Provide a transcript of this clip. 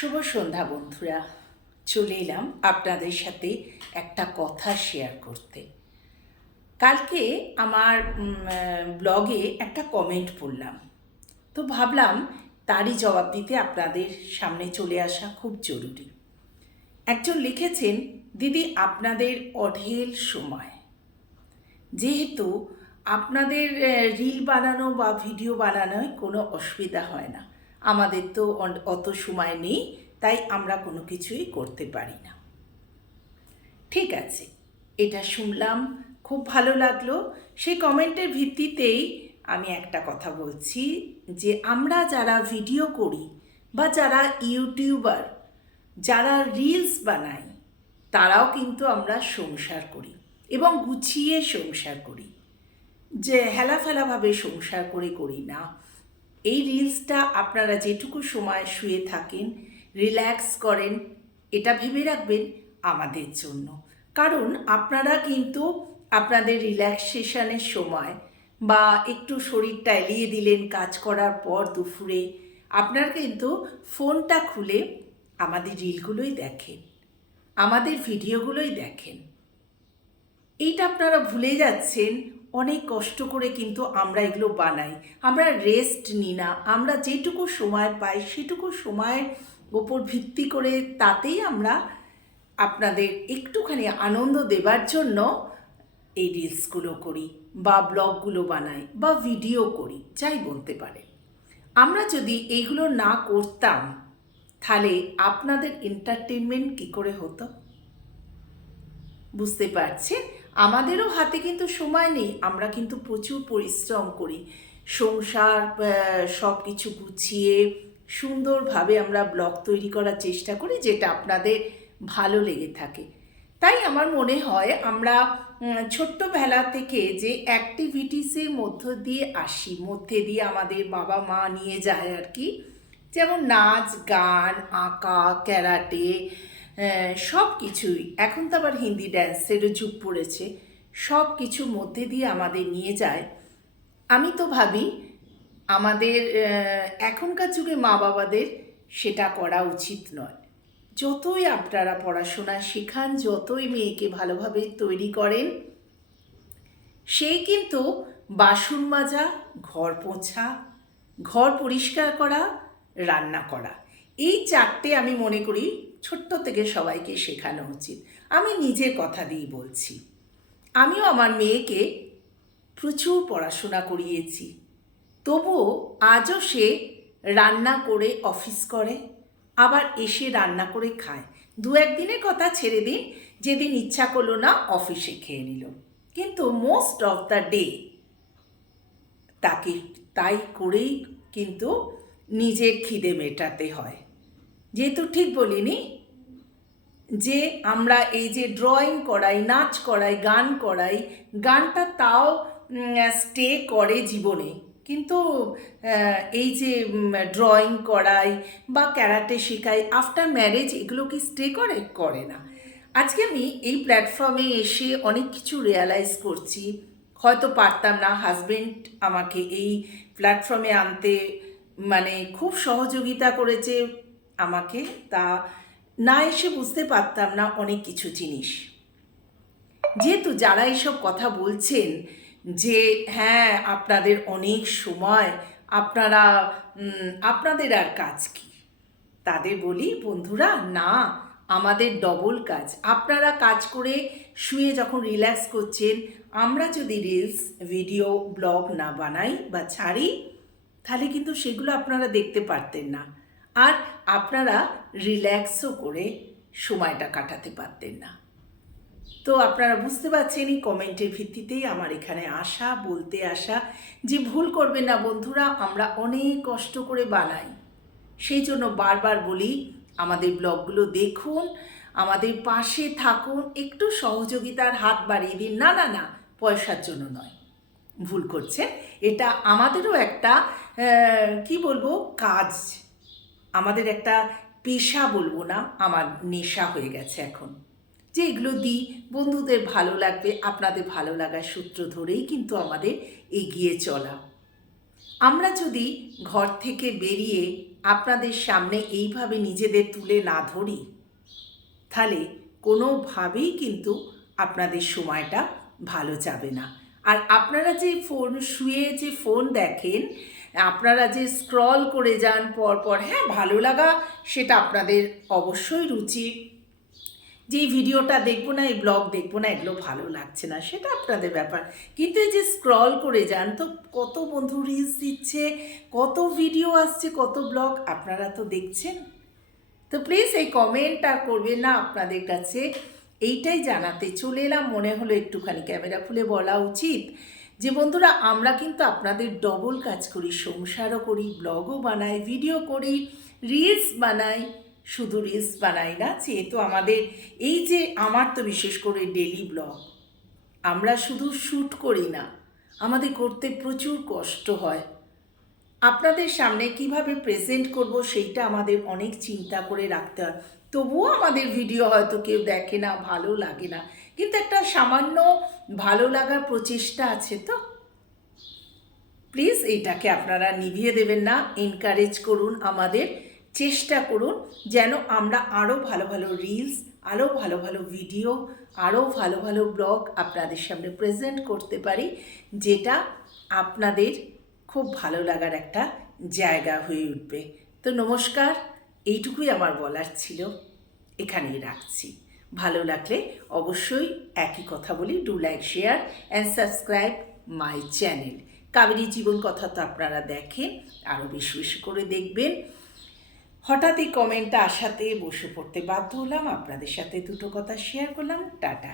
শুভ সন্ধ্যা বন্ধুরা। চলে এলাম আপনাদের সাথে একটা কথা শেয়ার করতে। কালকে আমার ব্লগে একটা কমেন্ট পড়লাম। তো ভাবলাম তারই জবাব দিতে আপনাদের সামনে চলে আসা খুব জরুরি। একজন লিখেছেন, দিদি, আপনাদের অঢেল সময়। যেহেতু আপনাদের রিল বানানো বা ভিডিও বানানোয় কোনো অসুবিধা হয় না। আমাদের তো অত সময় নেই, তাই আমরা কোনো কিছুই করতে পারি না। ঠিক আছে, এটা শুনলাম, খুব ভালো লাগল। সেই কমেন্টের ভিত্তিতেই আমি একটা কথা বলছি যে আমরা যারা ভিডিও করি বা যারা ইউটিউবার, যারা রিলস বানাই, তারাও কিন্তু আমরা সংসার করি এবং গুছিয়ে সংসার করি। যে হেলাফেলাভাবে সংসার করে করি না এই রিলসটা আপনারা যেটুকু সময় শুয়ে থাকেন রিল্যাক্স করেন, এটা ভেবে রাখবেন আমাদের জন্য। কারণ আপনারা কিন্তু আপনাদের রিল্যাক্সেশনের সময় বা একটু শরীরটা এলিয়ে দিলেন কাজ করার পর দুপুরে, আপনারা কিন্তু ফোনটা খুলে আমাদের রিলগুলোই দেখেন, আমাদের ভিডিওগুলোই দেখেন। এইটা আপনারা ভুলে যাচ্ছেন অনেক কষ্ট করে কিন্তু আমরা এগুলো বানাই। আমরা রেস্ট নিই না। আমরা যেটুকু সময় পাই সেটুকু সময়ের ওপর ভিত্তি করে তাতেই আমরা আপনাদের একটুখানি আনন্দ দেবার জন্য এই রিলসগুলো করি বা ব্লগগুলো বানাই বা ভিডিও করি, যাই বলতে পারে আমরা যদি এইগুলো না করতাম, তাহলে আপনাদের এন্টারটেনমেন্ট কী করে হতো? বুঝতে পারছেন? আমাদেরও হাতে কিন্তু সময় নেই, আমরা কিন্তু প্রচুর পরিশ্রম করি। সংসার সব কিছু গুছিয়ে সুন্দরভাবে আমরা ব্লগ তৈরি করার চেষ্টা করি, যেটা আপনাদের ভালো লেগে থাকে। তাই আমার মনে হয় আমরা ছোট্টবেলা থেকে যে অ্যাক্টিভিটিসের মধ্য দিয়ে আসি, মধ্যে দিয়ে আমাদের বাবা মা নিয়ে যায় আর কি, যেমন নাচ, গান, আঁকা, ক্যারাটে সব কিছুই এখন তো আবার হিন্দি ড্যান্সেরও যুগ পড়েছে। সব কিছুর মধ্যে দিয়ে আমাদের নিয়ে যায়। আমি তো ভাবি, আমাদের এখনকার যুগে মা বাবাদের সেটা করা উচিত নয়। যতই আপনারা পড়াশোনা শেখান, যতই মেয়েকে ভালোভাবে তৈরি করেন সেই কিন্তু বাসন মাজা, ঘর পোছা, ঘর পরিষ্কার করা, রান্না করা। এই চারটে আমি মনে করি ছোট্ট থেকে সবাইকে শেখানো উচিত। আমি নিজের কথা দিয়েই বলছি। আমিও আমার মেয়েকে প্রচুর পড়াশোনা করিয়েছি। তবুও আজও সে রান্না করে অফিস করে, আবার এসে রান্না করে খায়। দু একদিনের কথা ছেড়ে দিন, যেদিন ইচ্ছা করল না অফিসে খেয়ে নিল। কিন্তু মোস্ট অফ দ্য ডে তাকে তাই করেই কিন্তু নিজের খিদে মেটাতে হয়। যেহেতু ঠিক বলিনি, যে আমরা এই যে ড্রয়িং করাই, নাচ করাই, গান করাই, গানটা তাও স্টে করে জীবনে। কিন্তু এই যে ড্রয়িং করাই বা ক্যারাটে শেখাই আফটার ম্যারেজ এগুলো কি স্টে করে? করে না। আজকে আমি এই প্ল্যাটফর্মে এসে অনেক কিছু রিয়ালাইজ করছি। হয়তো পারতাম না হাজবেন্ড আমাকে এই প্ল্যাটফর্মে আনতে মানে খুব সহযোগিতা করেছে। আমাকে তা না এসে বুঝতে পারতাম না অনেক কিছু জিনিস। যেহেতু যারা এইসব কথা বলছেন যে হ্যাঁ আপনাদের অনেক সময়, আপনারা আপনাদের আর কাজ কি? তাদের বলি, বন্ধুরা, না, আমাদের ডবল কাজ। আপনারা কাজ করে শুয়ে যখন রিল্যাক্স করছেন, আমরা যদি রিলস ভিডিও ব্লগ না বানাই বা ছাড়ি, তাহলে কিন্তু সেগুলো আপনারা দেখতে পারতেন না। আর আপনারা রিল্যাক্সও করে সময়টা কাটাতে পারতেন না। তো আপনারা বুঝতে পারছেন এই কমেন্টের ভিত্তিতেই আমার এখানে আসা বলতে আসা যে ভুল করবেন না বন্ধুরা, আমরা অনেক কষ্ট করে বানাই। সেই জন্য বারবার বলি, আমাদের ব্লগগুলো দেখুন, আমাদের পাশে থাকুন, একটু সহযোগিতার হাত বাড়িয়ে দিন। না না না, পয়সার জন্য নয়। ভুল করছেন, এটা আমাদেরও একটা কি বলব, কাজ আমাদের একটা পেশা বলব না, আমার নেশা হয়ে গেছে এখন। যে এগুলো দিই, বন্ধুদের ভালো লাগবে, আপনাদের ভালো লাগার সূত্র ধরেই কিন্তু আমাদের এগিয়ে চলা। আমরা যদি ঘর থেকে বেরিয়ে আপনাদের সামনে এইভাবে নিজেদের তুলে না ধরি, তাহলে কোনোভাবেই কিন্তু আপনাদের সময়টা ভালো যাবে না। আর আপনারা যে ফোন শুয়ে যে ফোন দেখেন, আপনারা যে স্ক্রল করে যান পর পর হ্যাঁ ভালো লাগা সেটা আপনাদের অবশ্যই রুচি। যে ভিডিওটা দেখব না, এই ব্লগ দেখব না, এগুলো ভালো লাগছে না, সেটা আপনাদের ব্যাপার। কিন্তু এই যে স্ক্রল করে যান, তো কত বন্ধু রিলস দিচ্ছে, কত ভিডিও আসছে, কত ব্লগ আপনারা তো দেখছেন। তো প্লিজ এই কমেন্টটা করবেন না আপনাদের কাছে। এইটাই জানাতে চলে এলাম। মনে হলো একটুখানি ক্যামেরা খুলে বলা উচিত যে, বন্ধুরা, আমরা কিন্তু আপনাদের ডবল কাজ করি। সংসারও করি ব্লগও বানাই ভিডিও করি রিলস বানাই, শুধু রিলস বানাই না, যেহেতু আমাদের এই যে, আমার তো বিশেষ করে ডেলি ব্লগ আমরা শুধু শ্যুট করি না। আমাদের করতে প্রচুর কষ্ট হয়। আপনাদের সামনে কীভাবে প্রেজেন্ট করব সেইটা আমাদের অনেক চিন্তা করে রাখতে হয়। তবুও আমাদের ভিডিও হয়তো কেউ দেখে না, ভালো লাগে না। কিন্তু একটা সামান্য ভালো লাগার প্রচেষ্টা আছে তো? প্লিজ এইটাকে আপনারা নিভিয়ে দেবেন না এনকারেজ করুন আমাদের, চেষ্টা করুন যেন আমরা আরও ভালো ভালো রিলস আরও ভালো ভালো ভিডিও আরও ভালো ভালো ব্লগ আপনাদের সামনে প্রেজেন্ট করতে পারি, যেটা আপনাদের খুব ভালো লাগার একটা জায়গা হয়ে উঠবে। তো নমস্কার, এইটুকুই আমার বলার ছিল। এখানেই রাখছি। ভালো লাগলে অবশ্যই একই কথা বলি do like share and subscribe my channel Kaberi Jibon Katha তো আপনারা দেখেন আরও বেশি বেশি করে দেখবেন। হঠাৎ এই কমেন্টটা আসাতে বসে পড়তে বাধ্য হলাম, আপনাদের সাথে দুটো কথা শেয়ার করলাম। টাটা।